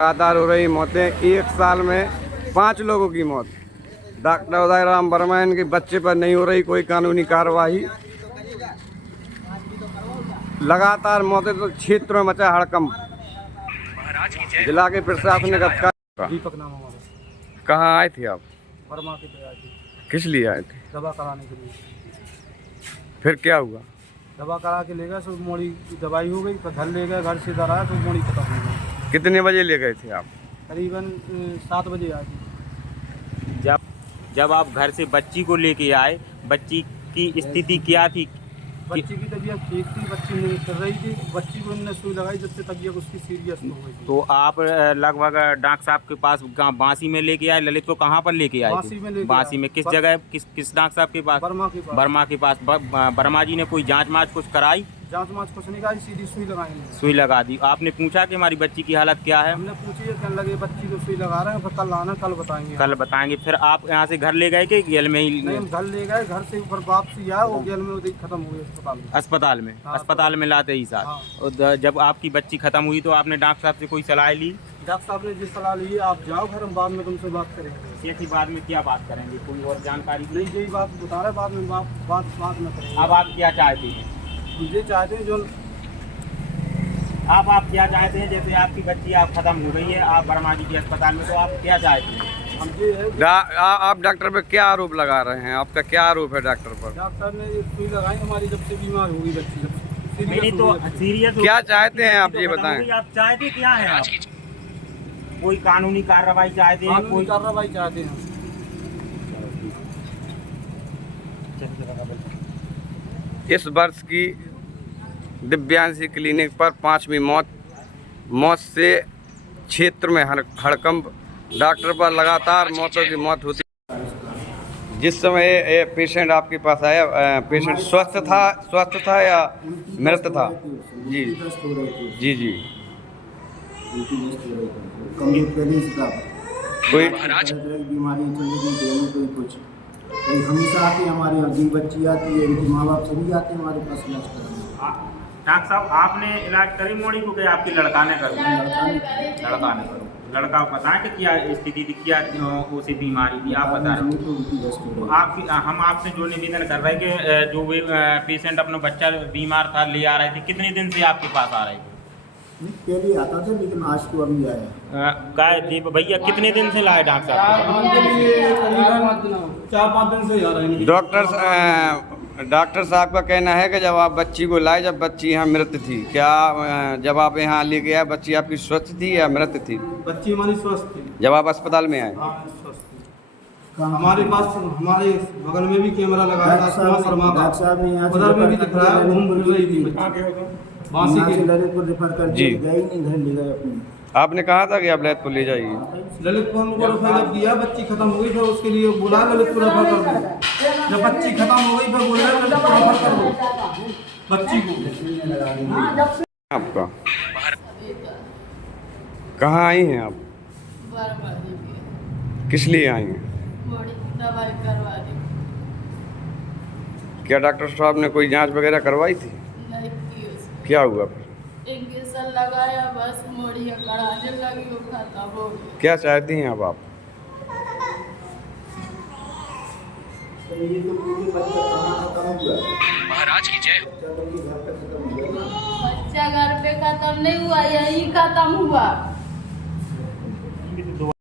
लगातार हो रही मौतें। एक साल में 5 लोगों की मौत। डॉक्टर उदय राम वर्मा इनके बच्चे पर नहीं हो रही कोई कानूनी कार्रवाई। लगातार मौतें तो क्षेत्र में मचा हड़कंप। जिला के प्रशासनिक अधिकारी। दीपक नाम हमारा। कहाँ आए थे आप? वर्मा के पे आए थे किस लिए आए थे? दवा कराने के लिए। फिर क्या हुआ? दवा करा के ले गए, सब मोड़ी की दवाई हो गई, तो घर ले गए, घर से इधर आया तो मोड़ी खत्म हो गई। कितने बजे ले गए थे आप? करीबन 7 बजे आए थे। जब आप घर से बच्ची को लेके आए, बच्ची की स्थिति क्या थी? बच्ची की तबीयत ठीक थी, बच्ची नहीं कर रही थी, बच्ची को इन्होंने सुई लगाई, जब से तबीयत उसकी सीरियस हो गई थी। तो आप लगभग डॉक्टर साहब के पास बांसी में लेके आए। ललित को कहाँ पर लेके आए थे? बांसी में किस जगह? किस डॉक्टर साहब के पास? वर्मा के पास। वर्मा के पास। वर्मा जी ने कोई जांच माच कुछ कराई? जांच माच कुछ नहीं कराई, सीधी सुई लगाई। सुई लगा दी। आपने पूछा कि हमारी बच्ची की हालत क्या है? हमने पूछी, कहने लगे बच्ची को सुई लगा रहे हैं, फिर कल आना, कल बताएंगे। कल बताएंगे। फिर आप यहाँ से घर ले गए कि जेल में ही? नहीं, हम घर ले गए, घर से ऊपर वापसी आया, वो जेल में उधर खत्म हो गई अस्पताल में। अस्पताल में? हाँ, अस्पताल में लाते ही साथ। हाँ। और जब आपकी बच्ची खत्म हुई तो आपने डॉक्टर साहब से कोई सलाह ली? डॉक्टर साहब ने जिस सलाह ली, आप जाओ घर, हम बाद में तुमसे बात करेंगे। कैसी बात में क्या बात करेंगे? कोई और जानकारी नहीं, यही बात बता रहे, बाद में बात में करेंगे। अब आप क्या चाहते हैं? मुझे चाहते हैं जो आप क्या चाहते हैं? जैसे आपकी बच्ची आप खत्म हो गई है, आप वर्मा जी के अस्पताल में, तो आप क्या चाहते हैं? हम ये है, आप डॉक्टर पे क्या आरोप लगा रहे हैं? आपका क्या आरोप है डॉक्टर पर? डॉक्टर ने ये सुई लगाई हमारी, जब से बीमार हो गई बच्ची, जब से नहीं तो सीरियस क्या चाहते हैं आप, ये बताएं। आप चाहते क्या है? आप कोई कानूनी कार्रवाई चाहते हैं? कोई कार्रवाई चाहते हैं। इस वर्ष की दिव्यांशी क्लिनिक पर 5वीं मौत से क्षेत्र में हड़कंप। डॉक्टर पर लगातार मौतों की मौत होती। जिस समय ये पेशेंट आपके पास आया, पेशेंट स्वस्थ था या मृत था? जी जी जी। कोई बीमारी चल रही कोई कुछ हमेशा आती है, हमारे यहाँ जी बच्ची आती है, इनके माँ बाप सभी आते हैं हमारे पास इलाज कराने। डॉक्टर साहब, आपने इलाज करी मोड़ी को? क्या आपके लड़का ने करो? लड़का ने करो। लड़का को बताएं कि क्या स्थिति थी, क्या उसे बीमारी थी, आप बता रहे हो। तो हम आपसे जो निवेदन कर रहे हैं कि जो पेशेंट अपना बच्चा बीमार था ले आ रहे थे, कितने दिन से आपके पास आ रहे थे? पहले आता था, लेकिन आज तो अभी आया। काय दीप भैया, कितने दिन से लाए डॉक्टर साहब? 4-5 दिन से आ रहे हैं। डॉक्टर साहब का कहना है कि जब आप बच्ची को लाए, जब बच्ची यहाँ मृत थी, क्या जब आप यहाँ लेके आए बच्ची आपकी स्वस्थ थी या मृत थी? बच्ची हमारी स्वस्थ थी जब आप अस्पताल में आए। हाँ, स्वस्थ थी। हमारे पास हमारे बगल में भी कैमरा लगाया था, उधर में भी दिख रहा है, घूम रही थी बांसी के। ललितपुर रेफर कर जी। गए नहीं, घर ले गए अपने। आपने कहा था कि आप ललितपुर ले जाइए। ललितपुर को रेफर किया, बच्ची खत्म हो गई, फिर उसके लिए बोला ललितपुर रेफर कर दो। जब बच्ची खत्म हो गई, फिर बोला ललितपुर रेफर कर दो बच्ची को। आपका कहाँ आई हैं आप? किस लिए आई हैं? दवाई करवा दी। क्या डॉक्टर साहब ने कोई जांच वगैरह करवाई थी? नहीं की उसने। क्या हुआ फिर? इंजेक्शन लगाया, बस मोड़िया कराने लगी, वो खत्म हो गई। क्या चाहती हैं अब आप? महाराज की जय। बच्चा घर पे खत्म नहीं हुआ, यही खत्म हुआ।